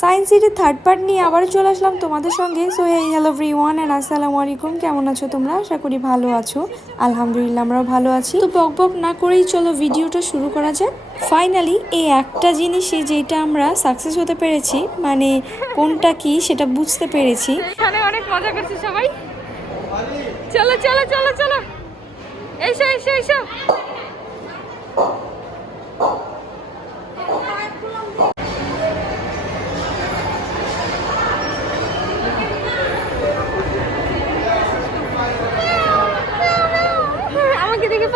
Science সিটির third part নিয়ে আবারও চলে আসলাম তোমাদের সঙ্গে। সো হে হ্যালো ভ্রি ওয়ান অ্যান্ড আসসালামু আলাইকুম কেমন আছো তোমরা? আশা করি ভালো আছো। আলহামদুলিল্লাহ, আমরাও ভালো আছি। তো বক বক না করেই চলো ভিডিওটা শুরু করা যাক। ফাইনালি এই একটা জিনিসে যেটা আমরা সাকসেস হতে পেরেছি মানে কোনটা কি সেটা বুঝতে পেরেছি। এখানে অনেক মজা করছে সবাই। চলো চলো চলো চলো। এসো এসো এসো।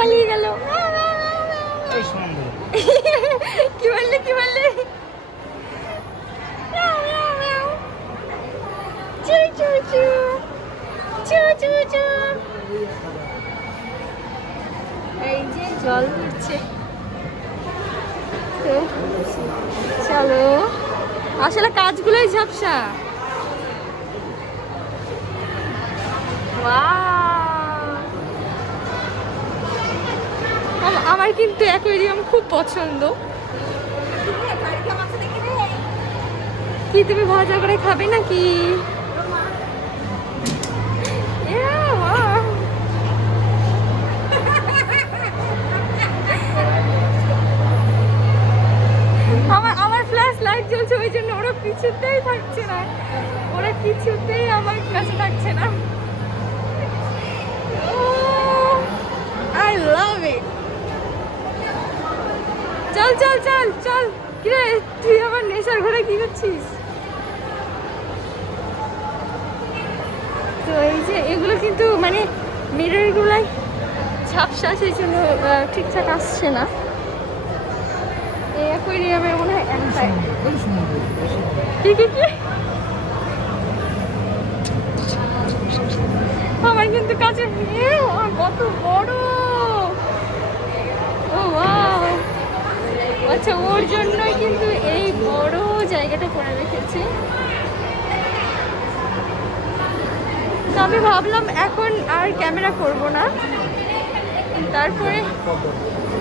পালিয়ে গেল। কি বললে কি বললে? চু চু চু। চু চু চু। এই যে জল পড়ছে তো চলো। আসলে কাজগুলোই ঝাপসা। Wow! আম- আমার কিন্তু অ্যাকোয়ারিয়াম খুব পছন্দ। কি তুমি ভাজা করে খাবে নাকি. আমার আমার ফ্ল্যাশ লাইট জ্বলছে, ওই জন্য ওরা কিছুতেই থাকছে না। ওরা কিছুতেই আমার কাছে থাকছে না। চল চল চল। কিরে, তুই আমার নেশার ঘরে কি করছিস? তো এই যে এগুলো কিন্তু মানে মিররগুলাই ঝাপসা সেই জন্য ঠিকঠাক আসছে না। এই অ্যাকোয়ারিয়ামের মনে হয় কি কি কি? আমার কিন্তু কাছে কত বড় আচ্ছা ওর জন্যই কিন্তু এই বড় জায়গাটা করে রেখেছে। আমি ভাবলাম এখন আর ক্যামেরা করব না। তারপরে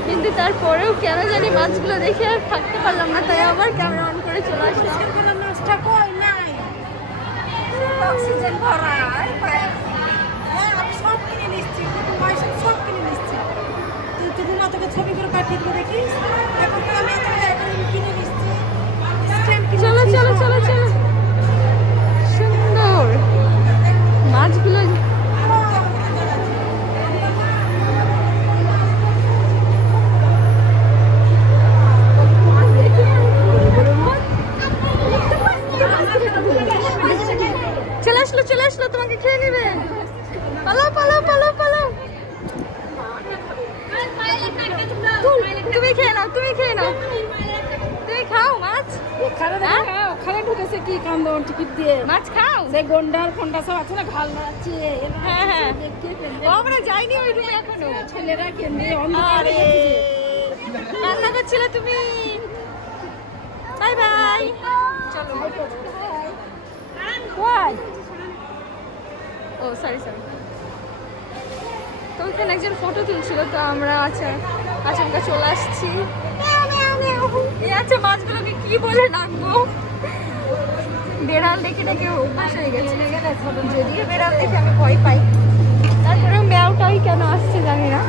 কিন্তু তারপরেও কেন জানি মাছগুলো দেখে আর থাকতে পারলাম না তাই আবার ক্যামেরা অন করে চলে আসলাম। নাই। অক্সিজেন হ্যাঁ, আমি সব কিনে সব কিনে ছবি করে পাঠিয়ে দেখিস চলে আসলো চলে আসলো তোমাকে খেয়ে নেবে। পালাও পালাও পালাও পালাও। তুমি খেয়ে নাও তুমি খেয়ে নাও। তুমি খাও মাছ। ওখানে হ্যাঁ? ঢুকেছে কি কান্দন টিকিট দিয়ে? মাছ খাও। সেই গন্ডার ফন্ডা সব আছে না ঘাল মারাচ্ছে হ্যাঁ, হ্যাঁ। আমরা যাইনি ওই রুমে এখনও। ছেলেরা কেন্দ্রে অন্ধকারে রান্না করছিলে তুমি? Bye bye. চলো। সরি সরি তো ওইখানে একজন ফটো তুলছিল তো আমরা আচ্ছা আচমকা চলে আসছি। আচ্ছা মাছগুলোকে কি বলে ডাকবো? বেড়াল দেখে ডেকে অভ্যাস হয়ে গেছে। যদিও বেড়াল দেখে আমি ভয় পাই। তারপরে ম্যাওটাই কেন আসছে জানি না।